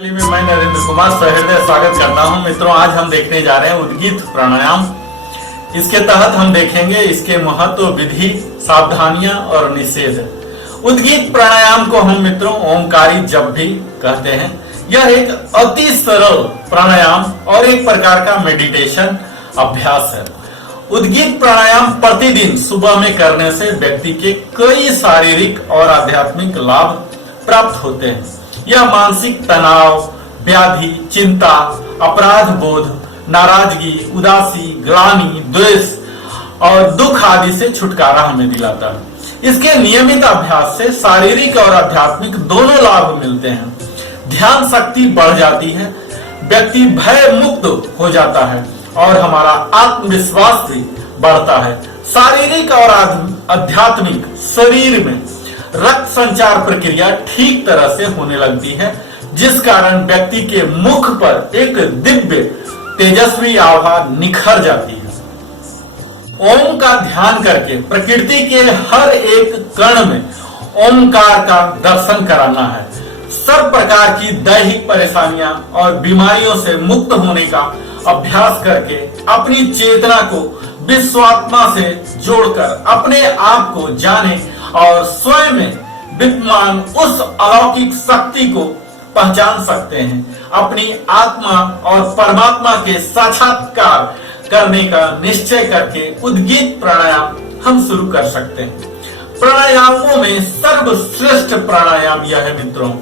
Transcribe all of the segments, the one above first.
Family में मैं नरेंद्र कुमार सहृदय स्वागत करता हूं। मित्रों, आज हम देखने जा रहे हैं उद्गीत प्राणायाम। इसके तहत हम देखेंगे इसके महत्व, विधि, सावधानियां और निषेध। उद्गीत प्राणायाम को हम मित्रों ओंकारी जप भी कहते हैं। यह एक अति सरल प्राणायाम और एक प्रकार का मेडिटेशन अभ्यास है। उद्गीत प्राणायाम प्रतिदिन सुबह में करने से व्यक्ति के कई शारीरिक और आध्यात्मिक लाभ प्राप्त होते हैं। यह मानसिक तनाव, व्याधि, चिंता, अपराध बोध, नाराजगी, उदासी, ग्लानि, द्वेष और दुख आदि से छुटकारा हमें दिलाता है। इसके नियमित अभ्यास से शारीरिक और आध्यात्मिक दोनों लाभ मिलते हैं। ध्यान शक्ति बढ़ जाती है, व्यक्ति भय मुक्त हो जाता है और हमारा आत्मविश्वास भी बढ़ता है। शारीरिक और आध्यात्मिक शरीर में रक्त संचार प्रक्रिया ठीक तरह से होने लगती है, जिस कारण व्यक्ति के मुख पर एक दिव्य तेजस्वी आभा निखर जाती है। ओम का ध्यान करके प्रकृति के हर एक कण में ओमकार का दर्शन कराना है। सब प्रकार की दैहिक परेशानियां और बीमारियों से मुक्त होने का अभ्यास करके अपनी चेतना को विश्वात्मा से जोड़कर अपने आप को जाने और स्वयं में विद्यमान उस अलौकिक शक्ति को पहचान सकते हैं। अपनी आत्मा और परमात्मा के साक्षात्कार करने का निश्चय करके उद्गीत प्राणायाम हम शुरू कर सकते हैं। प्राणायामों में सर्वश्रेष्ठ प्राणायाम यह है मित्रों।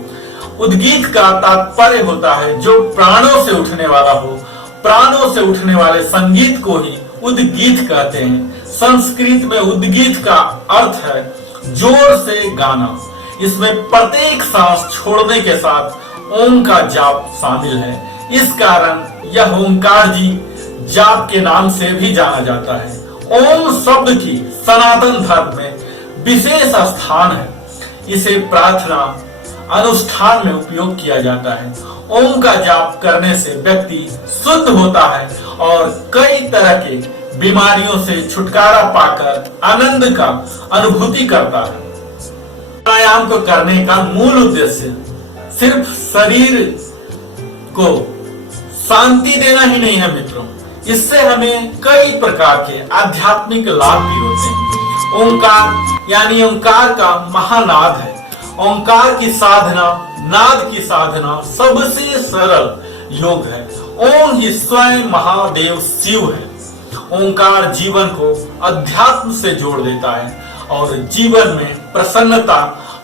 उद्गीत का तात्पर्य होता है जो प्राणों से उठने वाला हो। प्राणों से उठने वाले संगीत को ही उद्गीत कहते हैं। संस्कृत में उद्गीत का अर्थ है जोर से गाना। इसमें प्रत्येक सांस छोड़ने के साथ ओम का जाप शामिल है। इस कारण यह ओंकार जी जाप के नाम से भी जाना जाता है। ओम शब्द की सनातन धर्म में विशेष स्थान है। इसे प्रार्थना अनुष्ठान में उपयोग किया जाता है। ओम का जाप करने से व्यक्ति शुद्ध होता है और कई तरह के बीमारियों से छुटकारा पाकर आनंद का अनुभूति करता है। प्राणायाम को करने का मूल उद्देश्य सिर्फ शरीर को शांति देना ही नहीं है मित्रों, इससे हमें कई प्रकार के आध्यात्मिक लाभ भी होते हैं। ओंकार यानी ओंकार का महानाद है। ओंकार की साधना, नाद की साधना सबसे सरल योग है। ओम ही स्वयं महादेव शिव है। ओंकार जीवन को अध्यात्म से जोड़ देता है और जीवन में प्रसन्नता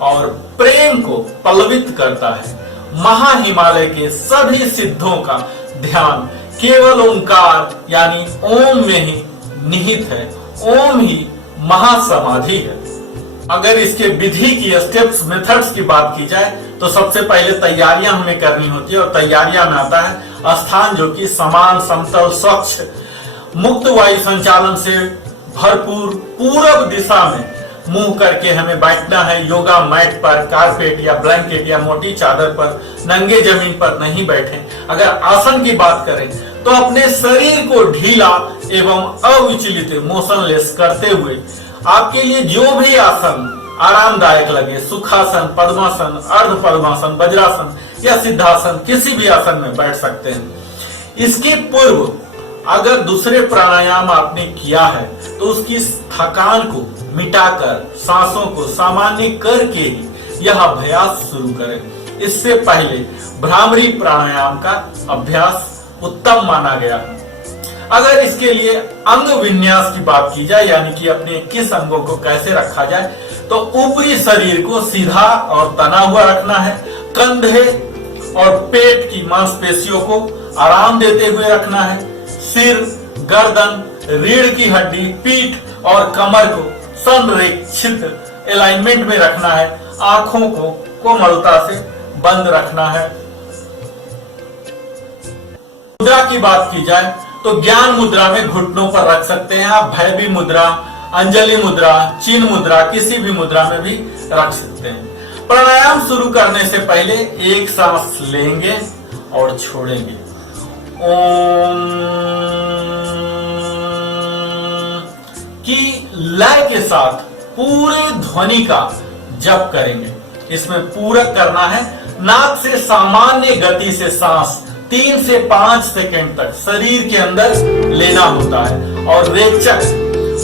और प्रेम को पल्लवित करता है। महाहिमालय के सभी सिद्धों का ध्यान केवल ओंकार यानी ओम में ही निहित है। ओम ही महासमाधि है। अगर इसके विधि की स्टेप्स, मेथड्स की बात की जाए तो सबसे पहले तैयारियां हमें करनी होती है और तैयारियां में आता है स्थान जो कि समान, समतल, स्वच्छ, मुक्त वायु संचालन से भरपूर पूरब दिशा में मुंह करके हमें बैठना है। योगा मैट पर, कारपेट या ब्लैंकेट या मोटी चादर पर, नंगे जमीन पर नहीं बैठे। अगर आसन की बात करें तो अपने शरीर को ढीला एवं अविचलित, मोशनलेस करते हुए आपके लिए जो भी आसन आरामदायक लगे, सुखासन, पद्मासन, अर्ध पद्मासन, वज्रासन या सिद्धासन, किसी भी आसन में बैठ सकते हैं। इसके पूर्व अगर दूसरे प्राणायाम आपने किया है तो उसकी थकान को मिटाकर सांसों को सामान्य करके ही यह अभ्यास शुरू करें। इससे पहले भ्रामरी प्राणायाम का अभ्यास उत्तम माना गया है। अगर इसके लिए अंग विन्यास की बात की जाए यानी कि अपने किस अंगों को कैसे रखा जाए तो ऊपरी शरीर को सीधा और तना हुआ रखना है। कंधे और पेट की मांसपेशियों को आराम देते हुए रखना है। सिर, गर्दन, रीढ़ की हड्डी, पीठ और कमर को संरेखित अलाइनमेंट में रखना है। आंखों को कोमलता से बंद रखना है। मुद्रा की बात की जाए तो ज्ञान मुद्रा में घुटनों पर रख सकते हैं आप। भैरवी मुद्रा, अंजलि मुद्रा, चिन्ह मुद्रा, किसी भी मुद्रा में भी रख सकते हैं। प्राणायाम शुरू करने से पहले एक सांस लेंगे और छोड़ेंगे। ओम की लय के साथ पूरे ध्वनि का जप करेंगे। इसमें पूरक करना है नाक से सामान्य गति से सांस 3 से 5 सेकंड तक शरीर के अंदर लेना होता है और रेचक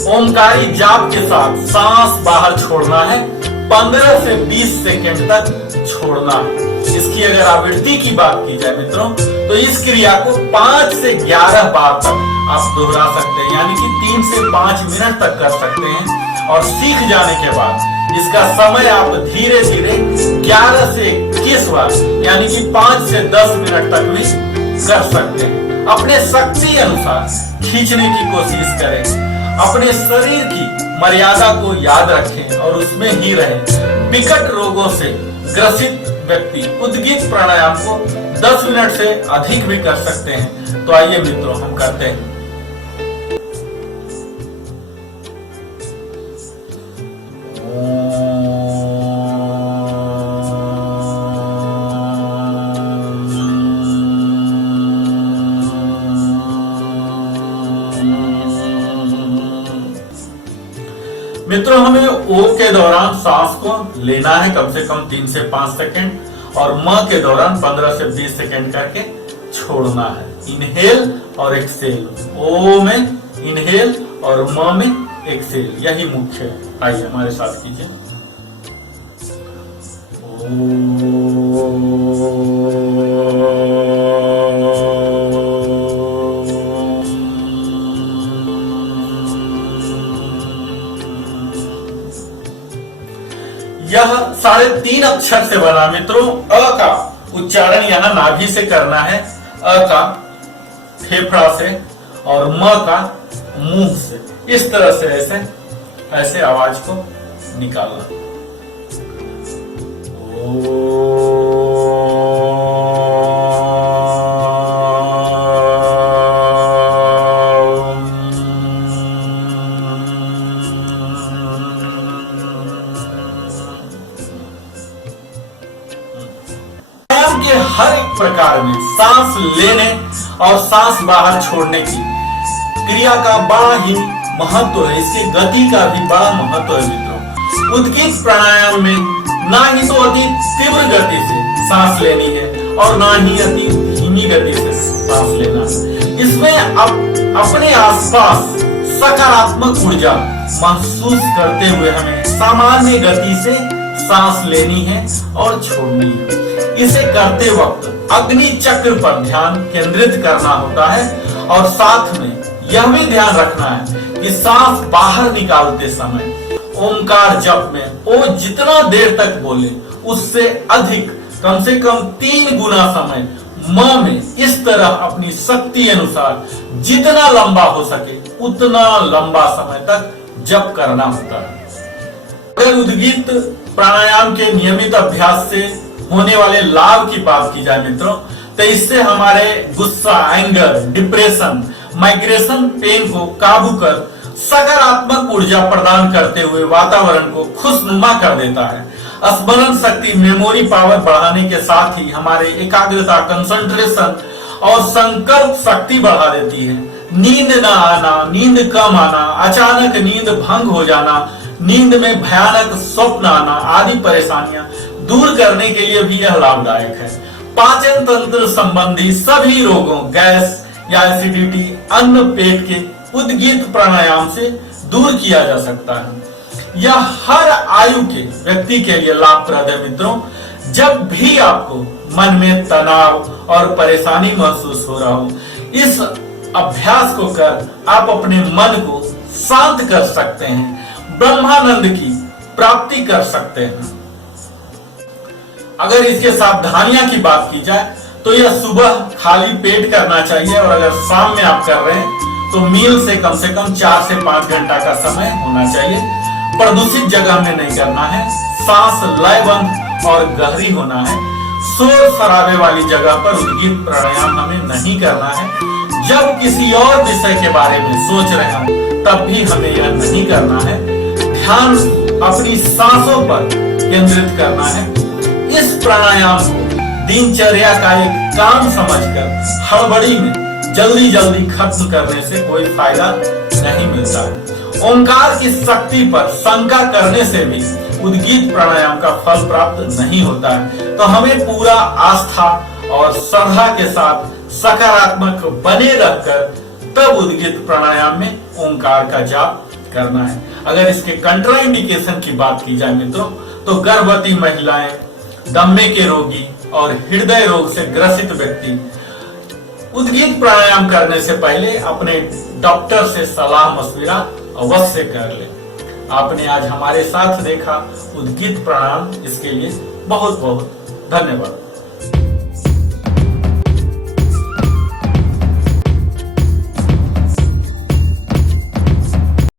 ओमकारी जाप के साथ सांस बाहर छोड़ना है। 15 से 20 सेकंड तक छोड़ना है। इसकी अगर आवृत्ति की बात की जाए मित्रों, तो इस क्रिया को 5 से 11 बार तक आप दोहरा सकते हैं, यानी कि 3 से 5 मिनट तक कर सकते हैं। और सीख जाने के बाद इसका समय आप धीरे धीरे 11 से 21 बार यानी कि 5 से 10 मिनट तक भी कर सकते हैं। अपने शक्ति अनुसार खींचने की कोशिश करें। अपने शरीर की मर्यादा को याद रखें और उसमें ही रहें। विकट रोगों से ग्रसित व्यक्ति उद्गीत प्राणायाम को 10 मिनट से अधिक भी कर सकते हैं। तो आइए मित्रों हम करते हैं। मित्रों, हमें ओ के दौरान सांस को लेना है कम से कम 3 से 5 सेकंड और म के दौरान 15 से 20 सेकंड करके छोड़ना है। इनहेल और एक्सेल, ओ में इनहेल और म में एक्सेल, यही मुख्य है। आइए हमारे साथ कीजिए। यह 3.5 अक्षर से बना मित्रों। अ का उच्चारण यहाँ नाभि से करना है, अ का फेफड़ा से और म का मुंह से। इस तरह से ऐसे आवाज को निकालना। के हर एक प्रकार में सांस लेने और सांस बाहर छोड़ने की क्रिया का बड़ा ही महत्व है। इसकी गति का भी बड़ा महत्व है मित्रों। उद्गीत प्राणायाम में ना ही तो अति तीव्र गति से सांस लेनी है और ना ही अति धीमी गति से सांस लेना है। इसमें अपने आसपास सकारात्मक ऊर्जा महसूस करते हुए हमें सामान्य गति से सांस लेनी है और छोड़नी है। इसे करते वक्त अग्नि चक्र पर ध्यान केंद्रित करना होता है और साथ में यह भी ध्यान रखना है कि सांस बाहर निकालते समय ओमकार जप में ओ जितना देर तक बोले उससे अधिक कम से कम 3 गुना समय म में इस तरह अपनी शक्ति अनुसार जितना लंबा हो सके उतना लंबा समय तक जप करना होता है। अगर उद्गीत प्राणायाम के नियमित अभ्यास से होने वाले लाभ की बात की जाए मित्रों, तो इससे हमारे गुस्सा, एंगर, डिप्रेशन, माइग्रेशन पेन को काबू कर सकारात्मक ऊर्जा प्रदान करते हुए वातावरण को खुशनुमा कर देता है। स्मरण शक्ति, मेमोरी पावर बढ़ाने के साथ ही हमारे एकाग्रता, कंसंट्रेशन और संकल्प शक्ति बढ़ा देती है। नींद न आना, नींद कम आना, अचानक नींद भंग हो जाना, नींद में भयानक स्वप्न आना आदि परेशानियां दूर करने के लिए भी यह लाभदायक है। पाचन तंत्र संबंधी सभी रोगों, गैस या एसिडिटी, अन्न पेट के उद्गीत प्राणायाम से दूर किया जा सकता है। यह हर आयु के व्यक्ति के लिए लाभप्रद है मित्रों। जब भी आपको मन में तनाव और परेशानी महसूस हो रहा हो, इस अभ्यास को कर आप अपने मन को शांत कर सकते हैं, ब्रह्मानंद की प्राप्ति कर सकते हैं। अगर इसके सावधानियां की बात की जाए तो यह सुबह खाली पेट करना चाहिए और अगर शाम में आप कर रहे हैं तो मील से कम 4 से 5 घंटा का समय होना चाहिए। प्रदूषित जगह में नहीं करना है। सांस लयबंद और गहरी होना है। शोर शराबे वाली जगह पर उद्गीत प्राणायाम हमें नहीं करना है। जब किसी और विषय के बारे में सोच रहे हो तब भी हमें यह नहीं करना है। ध्यान अपनी सांसों पर केंद्रित करना है। इस प्राणायाम को दिनचर्या का एक काम समझकर हड़बड़ी में जल्दी खत्म करने से कोई फायदा नहीं मिलता है। ओंकार की शक्ति पर शंका करने से भी उद्गीत प्राणायाम का फल प्राप्त नहीं होता है। तो हमें पूरा आस्था और श्रद्धा के साथ सकारात्मक बने रहकर तब उद्गीत प्राणायाम में ओंकार का जाप करना है। अगर इसके कंट्राइंडिकेशन की बात की जाए मित्रों, तो गर्भवती महिलाएं, दम्मे के रोगी और हृदय रोग से ग्रसित व्यक्ति उद्गीत प्राणायाम करने से पहले अपने डॉक्टर से सलाह मशविरा अवश्य कर ले। आपने आज हमारे साथ देखा उद्गीत प्राणायाम, इसके लिए बहुत बहुत धन्यवाद।